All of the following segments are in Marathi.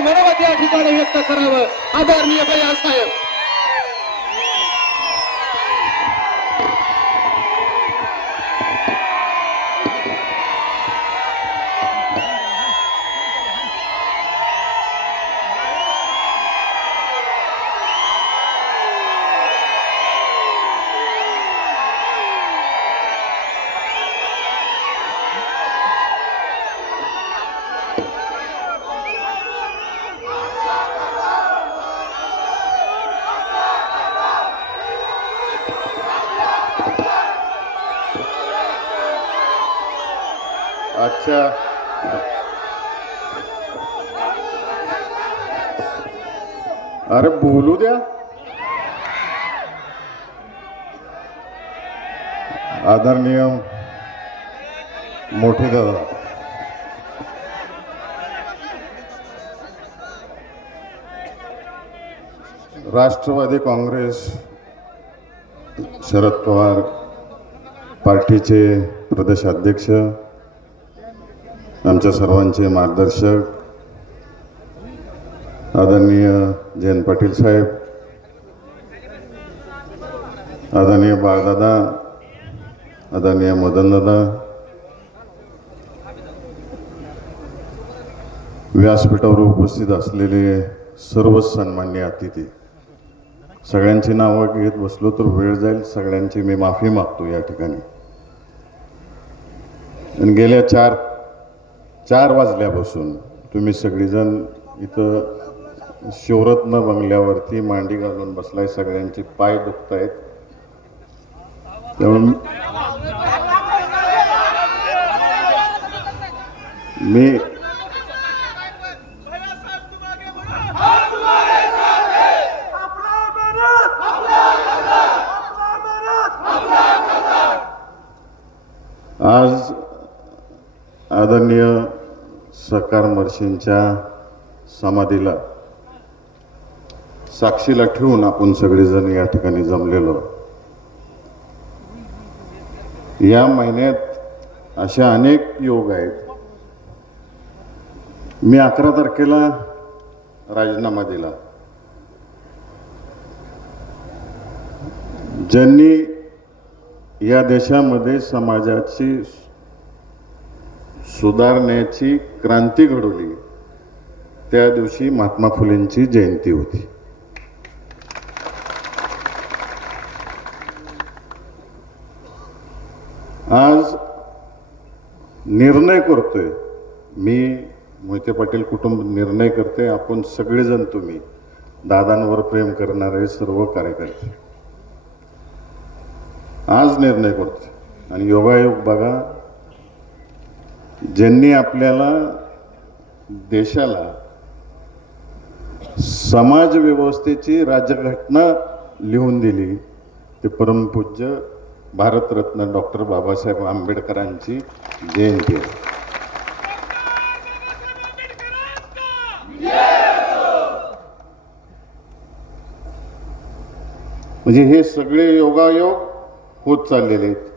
आपलं मनोगत या ठिकाणी व्यक्त करावं. आदरणीय भैया साहेब. अरे बोलू द्या. आदरणीय मोठे दादा. राष्ट्रवादी काँग्रेस शरद पवार पार्टीचे प्रदेशाध्यक्ष आमच्या सर्वांचे मार्गदर्शक आदरणीय जयंत पाटील साहेब आदरणीय बाळदादा आदरणीय मदनदादा व्यासपीठावर उपस्थित असलेले सर्व सन्मान्य अतिथी सगळ्यांची नावं घेत बसलो तर वेळ जाईल सगळ्यांची मी माफी मागतो या ठिकाणी. आणि गेल्या चार चार वाजल्यापासून तुम्ही सगळीजण इथं शिवरत्न बंगल्यावरती मांडी घालून बसलाय सगळ्यांचे पाय दुखत आहेत त्यामुळे मी आज आदरणीय सकार मर्शींच्या समाधीला साक्षीला ठेवून आपण सगळेजण या ठिकाणी जमलेलो या महिन्यात अशा अनेक योग आहेत. मी अकरा तारखेला राजीनामा दिला. ज्यांनी या देशामध्ये समाजाची सुधारण्याची क्रांती घडवली. त्या दिवशी महात्मा फुलेंची जयंती होती. आज निर्णय करतोय. मी मोहिते पाटील कुटुंब निर्णय करते. आपण सगळेजण तुम्ही दादांवर प्रेम करणारे सर्व कार्यकर्ते. आज निर्णय करतोय. आणि योगायोग बघा ज्यांनी आपल्याला देशाला समाज व्यवस्थेची राज्यघटना लिहून दिली ते परमपूज्य भारतरत्न डॉक्टर बाबासाहेब आंबेडकरांची जयंती. आहे म्हणजे हे सगळे योगायोग होत चाललेले आहेत.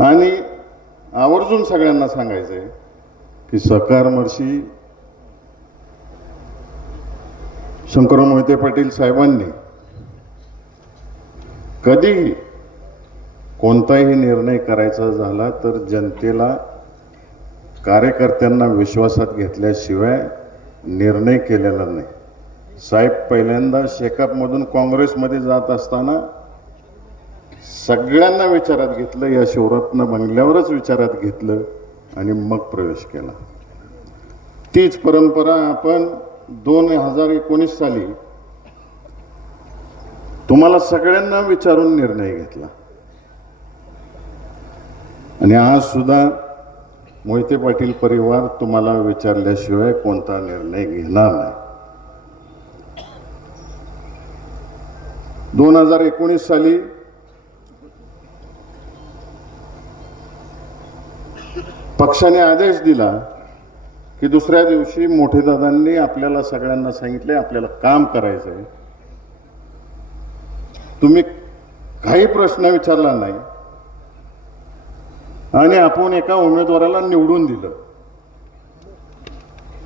आणि आवर्जून सगळ्यांना सांगायचं आहे की सकार शंकर शंकरराव मोहिते पाटील साहेबांनी कधीही कोणताही निर्णय करायचा झाला तर जनतेला कार्यकर्त्यांना विश्वासात घेतल्याशिवाय निर्णय केलेला नाही. साहेब पहिल्यांदा शेकापमधून काँग्रेसमध्ये जात असताना सगळ्यांना विचारात घेतलं या शिवरत्न बंगल्यावरच विचारात घेतलं आणि मग प्रवेश केला. तीच परंपरा आपण दोन हजार एकोणीस साली तुम्हाला सगळ्यांना विचारून निर्णय घेतला. आणि आज सुद्धा मोहिते पाटील परिवार तुम्हाला विचारल्याशिवाय कोणता निर्णय घेणार नाही. दोन हजार एकोणीस साली पक्षाने आदेश दिला की दुसऱ्या दिवशी मोठे दादांनी आपल्याला सगळ्यांना सांगितले आपल्याला काम करायचं आहे तुम्ही काही प्रश्न विचारला नाही. आणि आपण एका उमेदवाराला निवडून दिलं.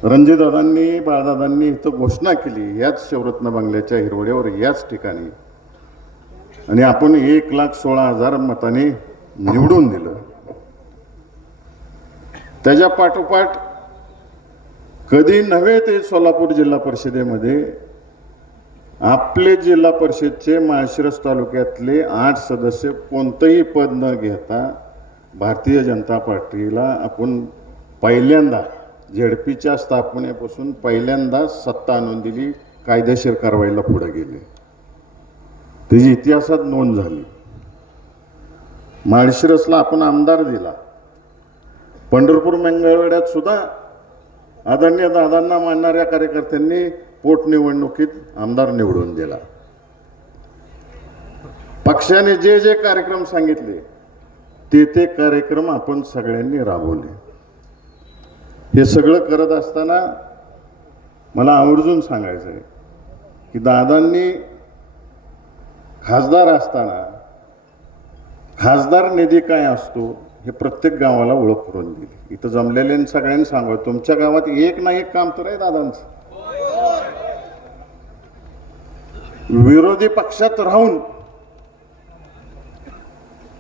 रणजीदादांनी बाळदादांनी इथं घोषणा केली याच शिवरत्न बंगल्याच्या हिरवड्यावर याच ठिकाणी. आणि आपण एक लाख सोळा हजार मताने निवडून दिलं. त्याच्या पाठोपाठ कधी नव्हे ते सोलापूर जिल्हा परिषदेमध्ये आपले जिल्हा परिषदचे माळशिरस तालुक्यातले आठ सदस्य कोणतंही पद न घेता भारतीय जनता पार्टीला आपण पहिल्यांदा झेडपीच्या स्थापनेपासून पहिल्यांदा सत्ता आणून दिली कायदेशीर कारवाईला पुढे गेले. त्याची इतिहासात नोंद झाली. माळशिरसला आपण आमदार दिला. पंढरपूर मंगळवेढ्यात सुद्धा आदरणीय दादांना मानणाऱ्या कार्यकर्त्यांनी पोटनिवडणुकीत आमदार निवडून दिला. पक्षाने जे जे कार्यक्रम सांगितले ते ते कार्यक्रम आपण सगळ्यांनी राबवले. हे सगळं करत असताना मला आवर्जून सांगायचं आहे की दादांनी खासदार असताना खासदार निधी काय असतो हे प्रत्येक गावाला ओळख करून दिली. इथं जमलेले सगळ्यांनी सांगू तुमच्या गावात एक ना एक काम तर आहे दादांचं. विरोधी पक्षात राहून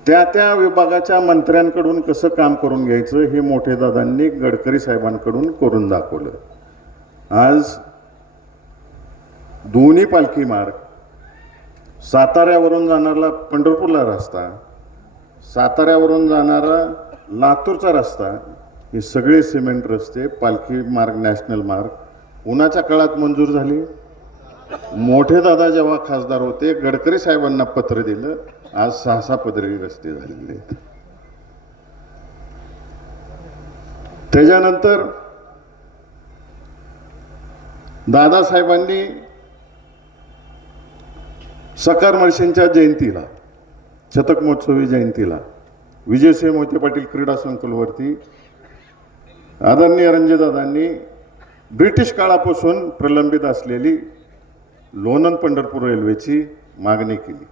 त्या त्या विभागाच्या मंत्र्यांकडून कसं काम करून घ्यायचं हे मोठे दादांनी गडकरी साहेबांकडून करून दाखवलं. आज दोन्ही पालखी मार्ग साताऱ्यावरून जाणारा पंढरपूरला रस्ता साताऱ्यावरून जाणारा लातूरचा रस्ता हे सगळे सिमेंट रस्ते पालखी मार्ग नॅशनल मार्ग उन्हाच्या काळात मंजूर झाले. मोठे दादा जेव्हा खासदार होते गडकरी साहेबांना पत्र दिलं आज सहा सहा पदरी रस्ते झालेले आहेत. त्याच्यानंतर दादासाहेबांनी सकार मर्शींच्या जयंतीला शतक महोत्सवी जयंतीला. विजयसिंह मोहिते पाटील क्रीडा संकुलवरती. आदरणीय रणजितदादांनी ब्रिटिश काळापासून प्रलंबित असलेली लोणंद पंढरपूर रेल्वेची मागणी केली.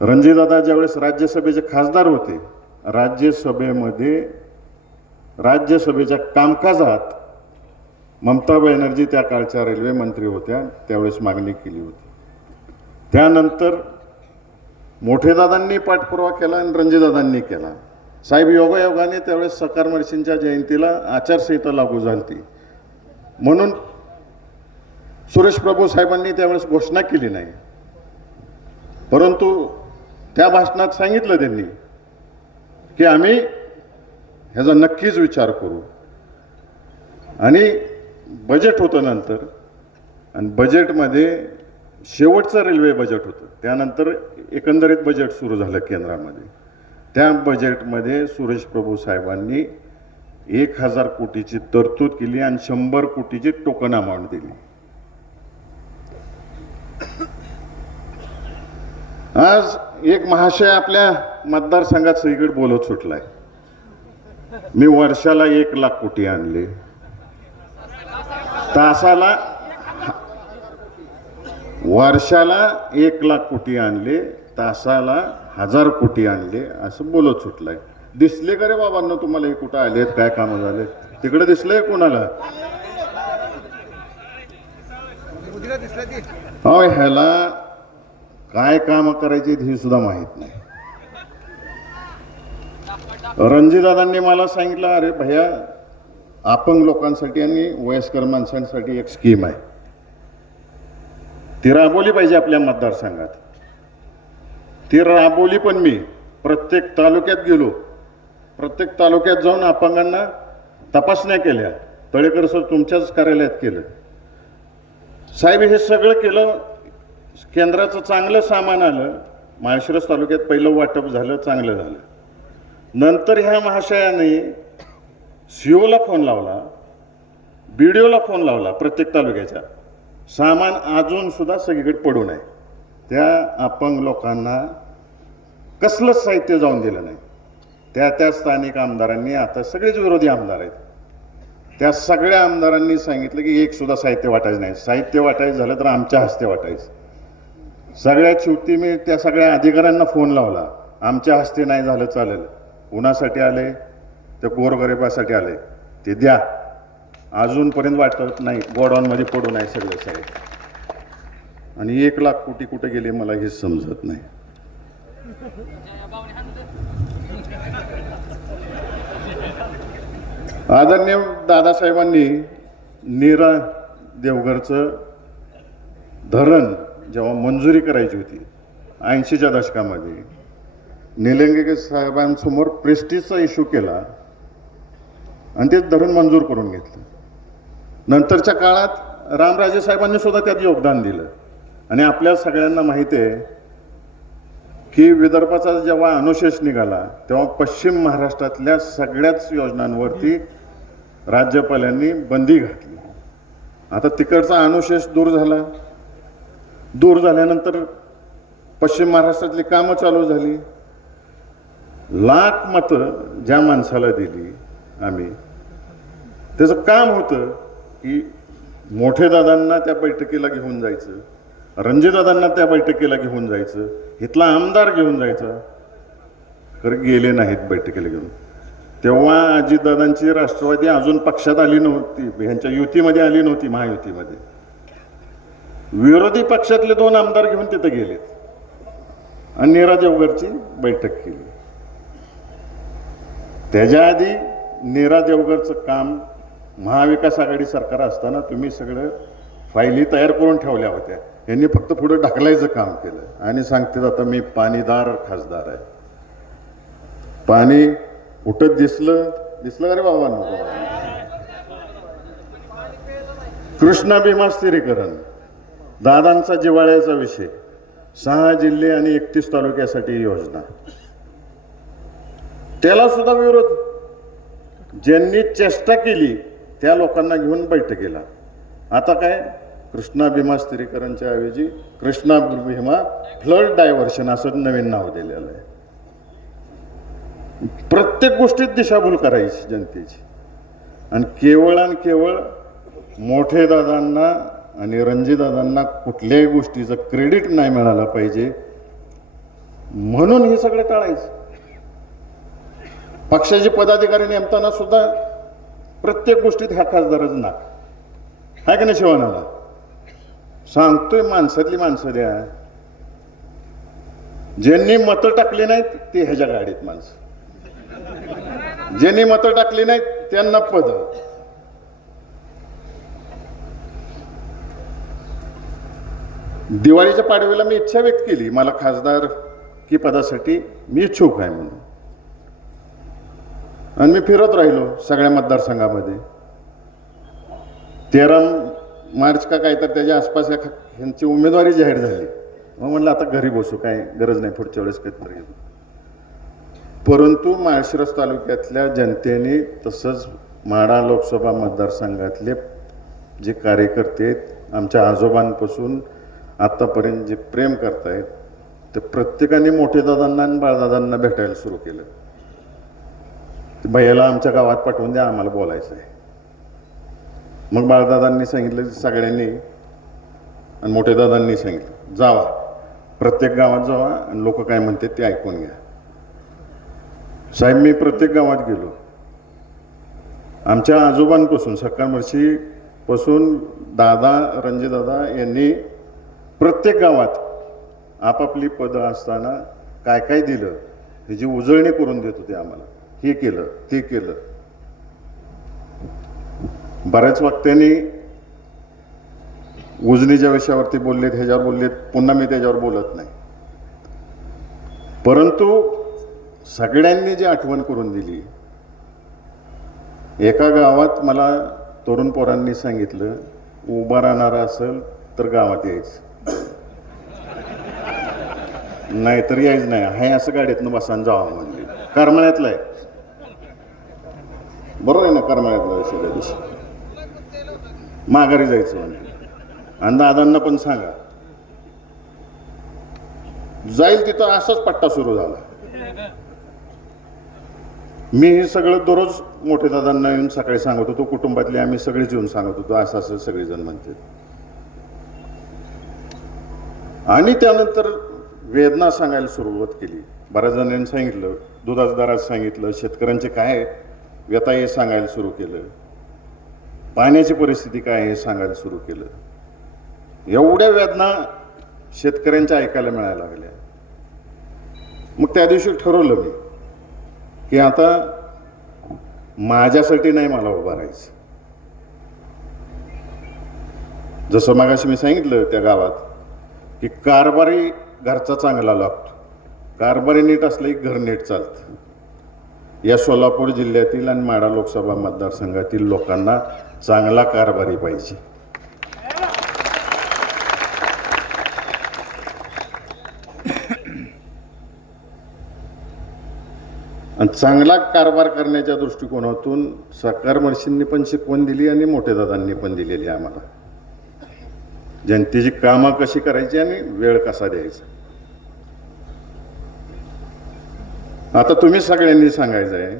रणजितदादा ज्यावेळेस राज्यसभेचे खासदार होते राज्यसभेमध्ये राज्यसभेच्या कामकाजात ममता बॅनर्जी त्या काळच्या रेल्वे मंत्री होत्या त्यावेळेस मागणी केली होती. त्यानंतर मोठेदादांनी पाठपुरावा केला आणि रणजीदादांनी केला. साहेब योगायोगाने त्यावेळेस सकार मर्शींच्या जयंतीला आचारसंहिता लागू झाली ती म्हणून सुरेश प्रभू साहेबांनी त्यावेळेस घोषणा केली नाही. परंतु त्या भाषणात सांगितलं त्यांनी की आम्ही ह्याचा नक्कीच विचार करू. आणि बजेट होतं नंतर. आणि बजेटमध्ये शेवटचं रेल्वे बजेट होतं. त्यानंतर एकंदरीत बजेट सुरू झालं केंद्रामध्ये. त्या बजेटमध्ये सुरेश प्रभू साहेबांनी एक हजार कोटीची तरतूद केली आणि शंभर कोटीची टोकन अमाऊंट दिली. आज एक महाशय आपल्या मतदारसंघात सगळीकडे बोलत सुटलाय. मी वर्षाला एक लाख कोटी आणले. तासाला वर्षाला एक लाख कोटी आणले तासाला हजार कोटी आणले असं बोलत सुटलंय. दिसले का रे बाबांना तुम्हाला हे कुठं आलेत काय कामं झाले तिकडे दिसलंय कोणाला? हो ह्याला काय काम करायची हे सुद्धा माहीत नाही. रणजीदादांनी मला सांगितलं अरे भैया अपंग लोकांसाठी आणि वयस्कर माणसांसाठी एक स्कीम आहे. ती राबवली पाहिजे आपल्या मतदारसंघात. ती राबवली पण मी. प्रत्येक तालुक्यात गेलो. प्रत्येक तालुक्यात जाऊन अपंगांना तपासण्या केल्या. तळेकर सर तुमच्याच कार्यालयात केलं. साहेब हे सगळं केलं केंद्राचं चांगलं सामान आलं. माळशिरस तालुक्यात पहिलं वाटप झालं चांगलं झालं. नंतर ह्या महाशयाने सीओला फोन लावला बी डी ओला फोन लावला प्रत्येक तालुक्याच्या. सामान अजून सुद्धा सगळीकडे पडून आहे. त्या अपंग लोकांना कसलंच साहित्य जाऊन दिलं नाही. त्या त्या स्थानिक आमदारांनी आता सगळेच विरोधी आमदार आहेत. त्या सगळ्या आमदारांनी सांगितलं की एक सुद्धा साहित्य वाटायचं नाही. साहित्य वाटायचं झालं तर आमच्या हस्ते वाटायचं. सगळ्यात शेवटी मी त्या सगळ्या अधिकाऱ्यांना फोन लावला. आमच्या हस्ते नाही झालं चालेल. कुणासाठी आले? ते गोरगरिबासाठी आले. ते द्या. अजूनपर्यंत वाटत नाही. गोडाऊनमध्ये पडून आहे सगळं साहेब आणि एक लाख कोटी कुठे गेले मला हे समजत नाही. आदरणीय दादासाहेबांनी नीरा देवघरचं धरण जेव्हा मंजुरी करायची होती ऐंशीच्या दशकामध्ये निलंगेकर साहेबांसमोर प्रेस्टिजचा इश्यू केला आणि ते धरण मंजूर करून घेतलं. नंतरच्या काळात रामराजे साहेबांनी सुद्धा त्यात योगदान दिलं. आणि आपल्या सगळ्यांना माहिती आहे की विदर्भाचा जेव्हा अनुशेष निघाला तेव्हा पश्चिम महाराष्ट्रातल्या सगळ्याच योजनांवरती राज्यपालांनी बंदी घातली. आता तिकडचा अनुशेष दूर झाला. दूर झाल्यानंतर पश्चिम महाराष्ट्रातली कामं चालू झाली. लाख मतं ज्या माणसाला दिली आम्ही त्याचं काम होतं. की मोठे दादांना त्या बैठकीला घेऊन जायचं रणजीदादांना त्या बैठकीला घेऊन जायचं इथला आमदार घेऊन जायचा. खरं गेले नाहीत बैठकीला घेऊन. तेव्हा अजितदादांची राष्ट्रवादी अजून पक्षात आली नव्हती ह्यांच्या युतीमध्ये आली नव्हती महायुतीमध्ये. विरोधी पक्षातले दोन आमदार घेऊन तिथे गेलेत. आणि नीरा देवगरची बैठक केली. त्याच्या आधी नीरा देवगरचं काम महाविकास आघाडी सरकार असताना तुम्ही सगळं फायली तयार करून ठेवल्या होत्या. यांनी फक्त पुढे ढकलायचं काम केलं. आणि सांगते आता मी पाणीदार खासदार आहे. पाणी कुठं दिसलं? दिसलं अरे बाबा कृष्णा भीमा स्थिरीकरण. दादांचा जिवाळ्याचा विषय. सहा जिल्हे आणि एकतीस तालुक्यासाठी योजना. त्याला सुद्धा विरोध. ज्यांनी चेष्टा केली त्या लोकांना घेऊन बैठकीला आता काय? कृष्णा भीमा स्थिरीकरणच्या ऐवजी कृष्णा भीमा फ्लड डायव्हर्शन असं नवीन नाव दिलेलं आहे. प्रत्येक गोष्टीत दिशाभूल करायची जनतेची. आणि केवळ आणि केवळ मोठे दादांना आणि रणजीदादांना कुठल्याही गोष्टीचं क्रेडिट नाही मिळाला पाहिजे. म्हणून हे सगळं टाळायचं. पक्षाचे पदाधिकारी नेमताना सुद्धा प्रत्येक गोष्टीत ह्या खासदारच नाक आहे का नाही शिवानाला सांगतोय माणसातली माणसं द्या. ज्यांनी मतं टाकली नाहीत ते ह्याच्या गाडीत माणसं. ज्यांनी मतं टाकली नाहीत त्यांना पद. दिवाळीच्या पाडव्याला मी इच्छा व्यक्त केली मला खासदार की पदासाठी मी इच्छुक आहे म्हणून. आणि मी फिरत राहिलो सगळ्या मतदारसंघामध्ये. तेरा मार्च का काय तर त्याच्या आसपास या ह्यांची उमेदवारी जाहीर झाली. मग म्हणलं आता घरी बसू काय गरज नाही पुढच्या वेळेस काहीतरी परंतु माळशिरस तालुक्यातल्या जनतेने तसंच माडा लोकसभा मतदारसंघातले जे कार्यकर्ते आहेत आमच्या आजोबांपासून आत्तापर्यंत जे प्रेम करतायत ते प्रत्येकाने मोठे दादांना आणि बाळदादांना भेटायला सुरू केलं. भैयाला आमच्या गावात पाठवून द्या आम्हाला बोलायचं आहे मग बाळदादांनी सांगितलं सगळ्यांनी आणि मोठे दादांनी सांगितलं जावा. प्रत्येक गावात जावा आणि लोक काय म्हणतात ते ऐकून घ्या. साहेब मी प्रत्येक गावात गेलो. आमच्या आजोबांपासून सकाळमर्शी पासून दादा रणजितदादा यांनी प्रत्येक गावात आपापली पदं असताना काय काय दिलं ह्याची उजळणी करून देत होते आम्हाला. हे केलं ते केलं. बऱ्याच वक्त्यांनी उजनीच्या विषयावरती बोललेत ह्याच्यावर बोललेत पुन्हा मी त्याच्यावर बोलत नाही. परंतु सगळ्यांनी जी आठवण करून दिली एका गावात मला तरुण पोरांनी सांगितलं उभा राहणारा असेल तर गावात यायचं. नाही तर यायच नाही. हाय असं गाडीतनं बसान जावं म्हणजे करमळ्यातलं आहे. बरोबर आहे ना करमाळ्यातल्या विषय दिवशी. माघारी जायचं म्हणे. आणि दादांना पण सांगा. जाईल तिथं असाच पट्टा सुरू झाला. मी हे सगळं दररोज मोठे दादांना येऊन सकाळी सांगत होतो कुटुंबातले आम्ही सगळेच येऊन सांगत होतो असं असं सगळेजण म्हणते. आणि त्यानंतर वेदना सांगायला सुरुवात केली. बऱ्याच जणांनी सांगितलं दुधाच्या दरात सांगितलं शेतकऱ्यांचे काय व्यथा हे सांगायला सुरू केलं. पाण्याची परिस्थिती काय आहे हे सांगायला सुरू केलं. एवढ्या वेदना शेतकऱ्यांच्या ऐकायला मिळायला लागल्या. मग त्या दिवशी ठरवलं मी की आता माझ्यासाठी नाही मला उभा राहायचं. जसं मगाशी मी सांगितलं त्या गावात की कारभारी घरचा चांगला लागतो. कारभारी नीट असलं की घर नीट चालतं. या सोलापूर जिल्ह्यातील आणि माढा लोकसभा मतदारसंघातील लोकांना चांगला कारभारी पाहिजे. आणि चांगला कारभार करण्याच्या दृष्टिकोनातून सरकार मर्शींनी पण शिकवण दिली आणि मोठेदादांनी पण दिलेली आहे आम्हाला. जनतेची कामं कशी करायची आणि वेळ कसा द्यायचा? आता तुम्ही सगळ्यांनी सांगायचं आहे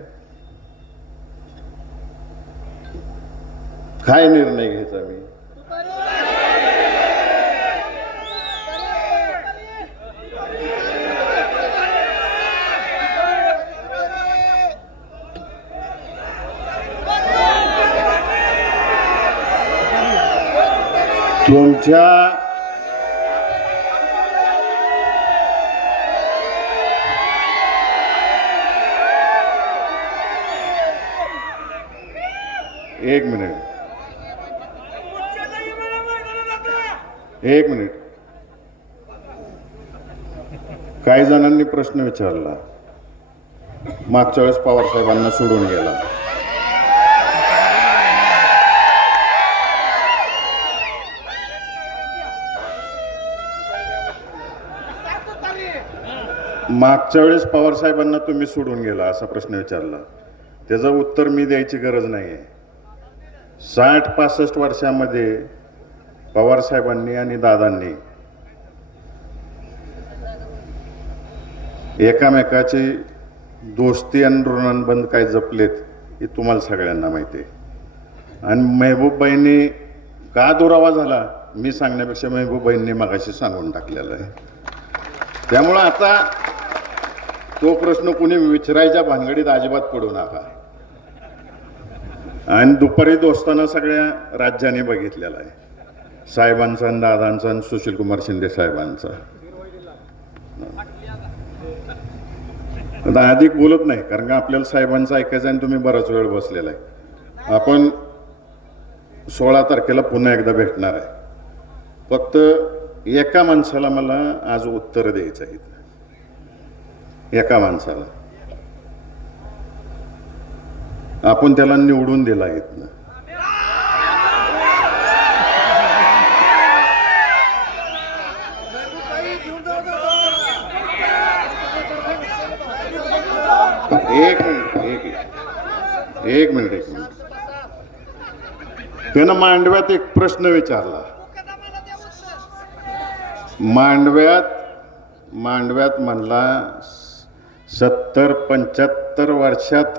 काय निर्णय घ्यायचा मी? तुमच्या एक मिनिट. एक मिनिट. काही जणांनी प्रश्न विचारला. मागच्या वेळेस पवारसाहेबांना सोडून गेला. मागच्या वेळेस पवारसाहेबांना तुम्ही सोडून गेला असा प्रश्न विचारला. त्याचं उत्तर मी द्यायची गरज नाही आहे साठ पासष्ट वर्षामध्ये पवारसाहेबांनी आणि दादांनी एकामेकाची दोस्ती आणि ऋणानुबंध काय जपलेत हे तुम्हाला सगळ्यांना माहिती आहे. आणि मेहबूबबाईंनी का दुरावा झाला मी सांगण्यापेक्षा मेहबूबबाईंनी मगाशी सांगून टाकलेलं आहे. त्यामुळं आता तो प्रश्न कुणी विचारायच्या भानगडीत अजिबात पडू नका. आणि दुपारी दोस्ताना सगळ्या राज्याने बघितलेला आहे. साहेबांचा आणि दादांचा आणि सुशीलकुमार शिंदे साहेबांचा. आता अधिक बोलत नाही कारण का आपल्याला साहेबांचं ऐकायचं आणि तुम्ही बराच वेळ बसलेला आहे. आपण सोळा तारखेला पुन्हा एकदा भेटणार आहे. फक्त एका माणसाला मला आज उत्तर द्यायचं आहे एका माणसाला. आपण त्याला निवडून दिला येत ना एक मिनिट एक एक मिनिट एक मिनिट. त्यानं मांडव्यात एक प्रश्न विचारला. मांडव्यात मांडव्यात म्हणला सत्तर पंच्याहत्तर वर्षात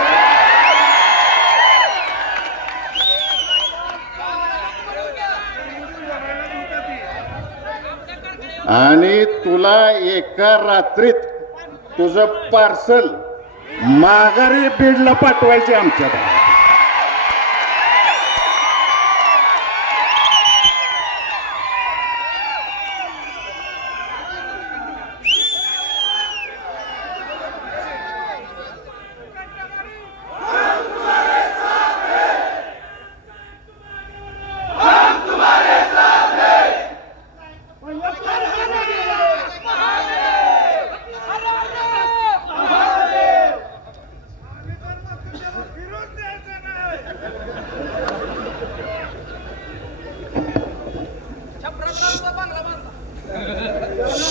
आणि तुला एका रात्रीत तुझं पार्सल माघारी बीडला पाठवायचे आमच्याकडे.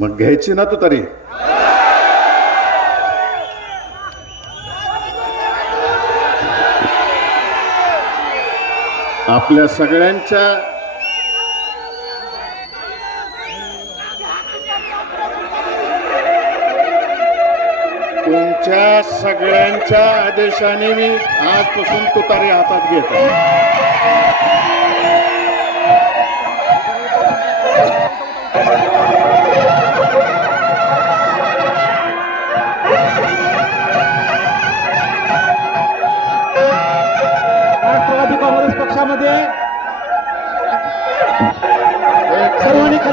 मग घ्यायची ना तू तरी. आपल्या सगळ्यांच्या तुमच्या सगळ्यांच्या आदेशाने मी आजपासून तुतारी हातात घेतो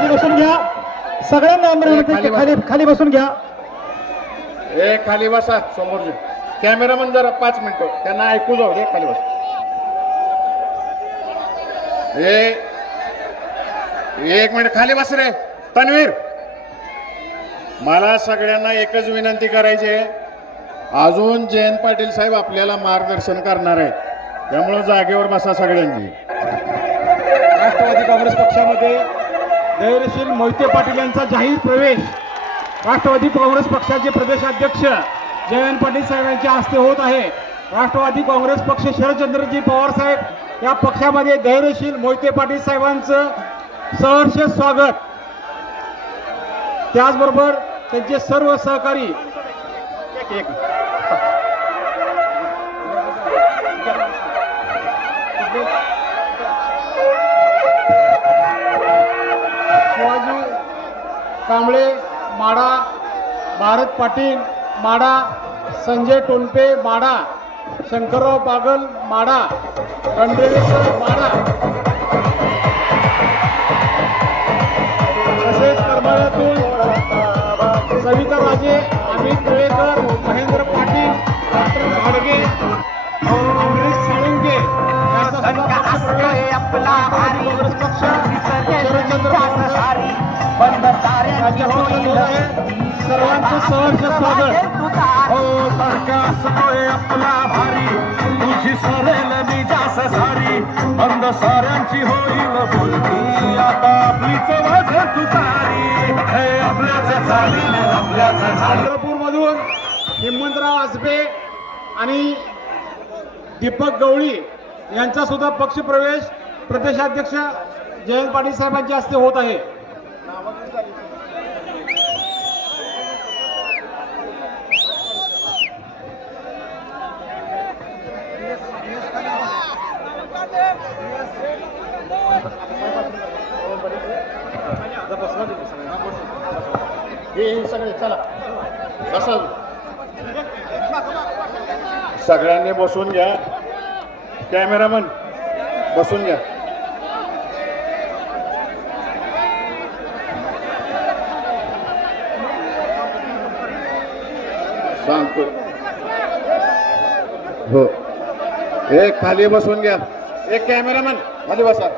खाली बसून घ्या. सगळ्यांना विनंती खाली खाली बसून घ्या. ए खाली बसा समोर जे. कॅमेरामन जरा पाच मिनिटं. त्यांना ऐकू जाऊ दे खाली बस. ए एक मिनिट खाली बस रे. तन्वीर. मला सगळ्यांना एकच विनंती करायची आहे. अजून जयंत पाटील साहेब आपल्याला मार्गदर्शन करणार आहेत. त्यामुळं जागेवर बसा सगळ्यांनी. राष्ट्रवादी काँग्रेस पक्षामध्ये धैर्यशील मोहिते पाटील यांचा जाहीर प्रवेश. राष्ट्रवादी काँग्रेस पक्षाचे प्रदेशाध्यक्ष जयंत पाटील साहेबांच्या हस्ते होत आहे. राष्ट्रवादी काँग्रेस पक्ष शरदचंद्रजी पवार साहेब या पक्षामध्ये धैर्यशील मोहिते पाटील साहेबांचं सहर्ष स्वागत. त्याचबरोबर त्यांचे सर्व सहकारी कांबळे माडा भारत पाटील माडा संजय टोनपे माडा शंकरराव बागल माडा रणदेवेश्वर माडा. तसेच करमाळ्यातून सविता राजे अमित तळेकर महेंद्र पाटील डॉक्टर घाडगे अमरीश साळुंके काँग्रेस पक्ष शरदचंद्र पवार साहेब राज्याध्यक्ष होत आहे सर्वांचं सहर्ष स्वागत. हो असतोय आपला भारी. तुझी सरेल मी जास सारी. बंद साऱ्यांची होईल बोलती आता आपलीच माझ तुतारी हे आपल्याच झाली ने आपल्याच झालं. चंद्रपूरमधून हिमंतराव आसबे आणि दीपक गवळी यांचा सुद्धा पक्षप्रवेश प्रदेशाध्यक्ष जयंत पाटील साहेबांच्या हस्ते होत आहे. हे सगळे चला. बसा. सगळ्यांनी बसून घ्या. कॅमेरामन बसून घ्या सांगतो हो। एक खाली बसून घ्या एक कॅमेरामन खाली बसा